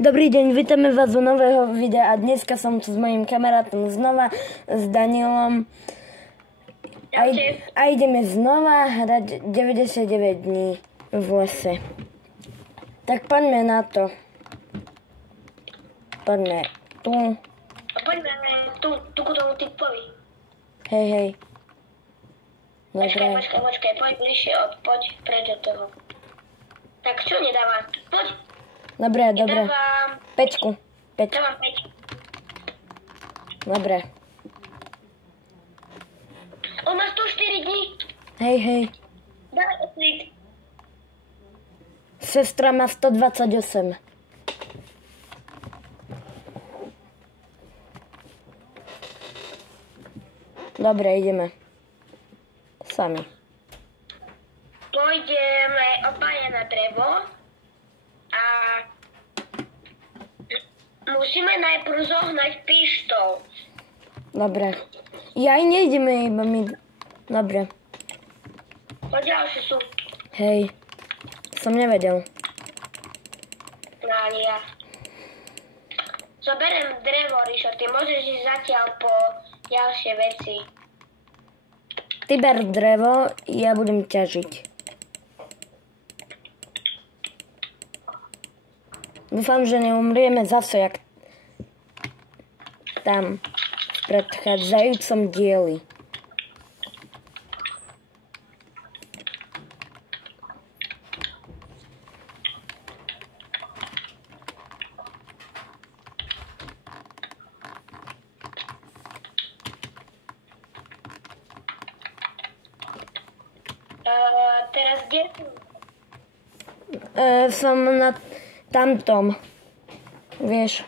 Dobrý deň, vítame vás u nového videa a dneska som tu s mojím kamarátom znova, s Danielom a ideme znova hrať 99 dní v lese. Tak poďme na to. Poďme tu. Poďme tu ku tomu typovi. Hej. Dobre. Počkaj, poď bližšie, poď preč od toho. Tak čo nedáva? Poď. Dobre. Nedávam... 5. Dávam 5. Dobre. On má 104 dní. Hej. Daj oslík. Sestra má 128. Dobre, ideme. Sami. Pôjdeme obaja na drevo a musíme najprv zohnať pištol. Dobre. Ja aj nejdeme iba my. Dobre. Poď ďalšie sú. Hej. Som nevedel. No ani ja. Zoberiem drevo, Ríšo, ty môžeš ísť zatiaľ po ďalšie veci. Ty ber drevo, ja budem ťažiť. Dúfam, že neumrieme zase, jak tam v predchádzajúcom dieli. Teraz kde? Som na tamtom. Vieš.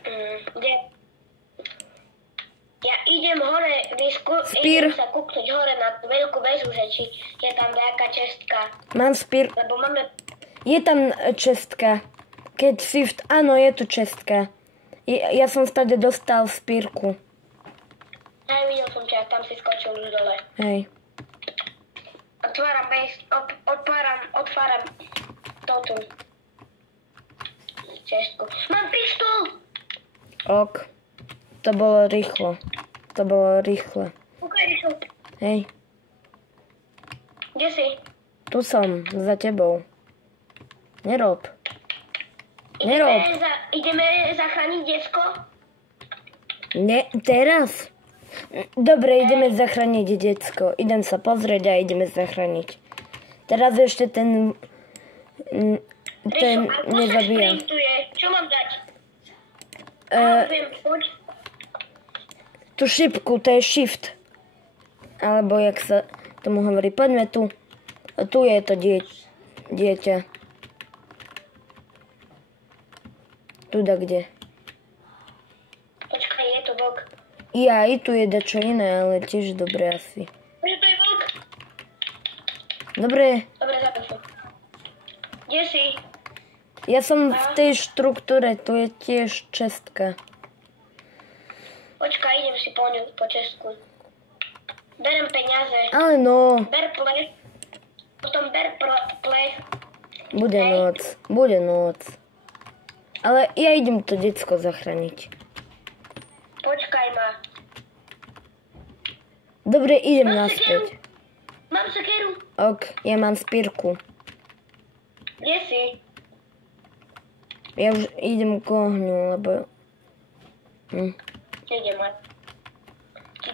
Kde? Ja idem hore, Spír. idem sa kúknuť hore na tú veľkú väžu, že či je tam nejaká čestka. Mám spír. Lebo máme... Je tam čestka. Keď shift, áno, je tu čestka. Ja som stade dostal spírku. Aj videl som ťa, tam si skočil už dole. Hej. Otváram toto. Čestku. Mám pištol! Ok. To bolo rýchlo. Ukážu. Hej. Kde si? Tu som, za tebou. Nerob. Ideme zachrániť decko? Ne, teraz? Dobre, ideme zachrániť decko. Idem sa pozrieť a ideme zachrániť. Teraz ešte ten nezabíja. Čo mám dať? Poď. Tu šipku, to je shift. Alebo jak sa tomu hovorí. Poďme tu. Tu je to dieťa. Tuda kde? Počkaj, je to vlk. Ja, i tu je dačo iné, ale tiež dobre asi. To je vlk. Dobre. Dobre, zapíšem. Kde si? Ja som v tej štruktúre, tu je tiež čestka. Počkaj, idem si po ňu, po čestku. Berem peniaze. Ale no. Ber plech. Potom ber plech. Bude noc. Ale ja idem to decko zachrániť. Počkaj ma. Dobre, idem naspäť. Mám sekeru. Ok, ja mám spírku. Kde si? Ja už idem k ohňu, lebo... Nejdem mať.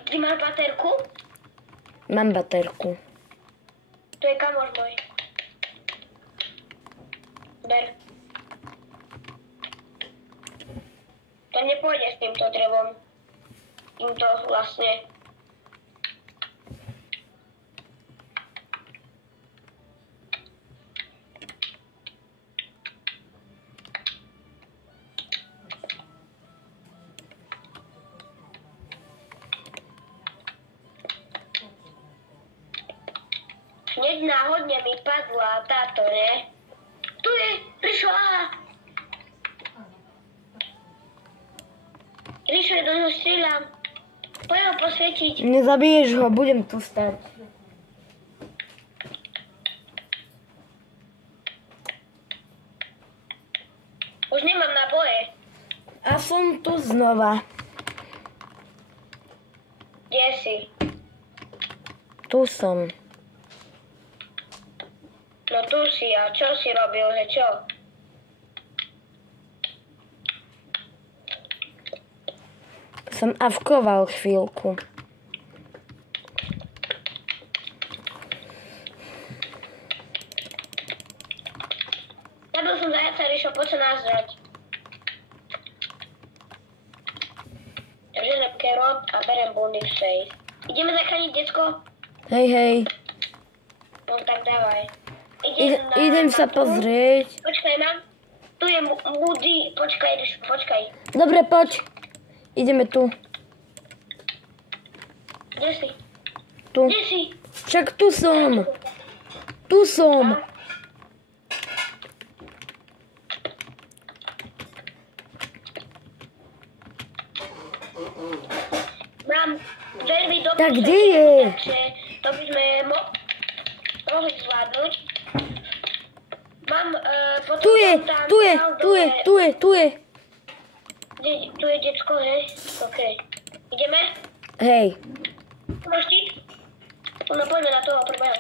Ty máš baterku? Mám baterku. To je kamoš môj. Ber. To nepôjde s týmto drevom. Týmto vlastne. Hneď náhodne mi padla táto, ne? Tu je, prišla! Ríšo, do ňu strieľam. Poď ho posvietiť. Nezabiješ ho, budem tu stať. Už nemám náboje. A som tu znova. Kde si? Tu som. No tu si, a čo si robil, že čo? Som avkoval chvíľku. Zabil som zajaca, Rišo, poď sa nazrať. Želem kerot a berem bonus 6. Ideme zachrániť decko? Hej. No tak dávaj. Idem sa pozrieť. Počkaj, mám. Tu je Moody. Počkaj, Rišo, počkaj. Dobre, poď. Ideme tu. Kde si? Tu. Kde si? Však tu som. Tu som. Mám veľmi dobrý Tak kde je? Takže to by sme mohli zvládnuť. Mám potom... Tu je. Tu je decko, hej? OK. Ideme? Hej. Máš ti? No poďme na toho prvého.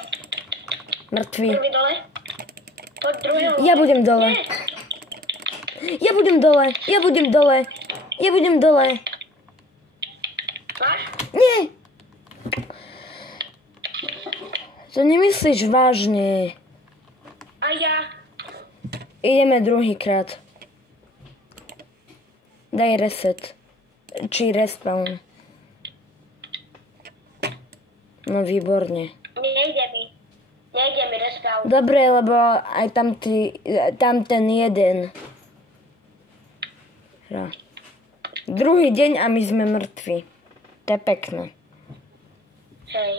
Mŕtvý. Prvý dole. Poď druhého. Ja budem dole. Nie. Ja budem dole. Máš? Nie. To nemyslíš vážne. A ja? Ideme druhýkrát. Daj reset. Či respawn. No výborne. Nejde mi respawn. Dobre, lebo aj tam ten jeden hrá. Druhý deň a my sme mŕtvi. To je pekné. Hej.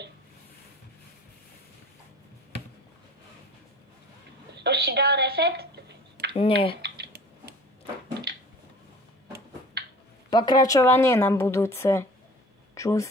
Už si dal reset? Nie. Pokračovanie na budúce. Čus.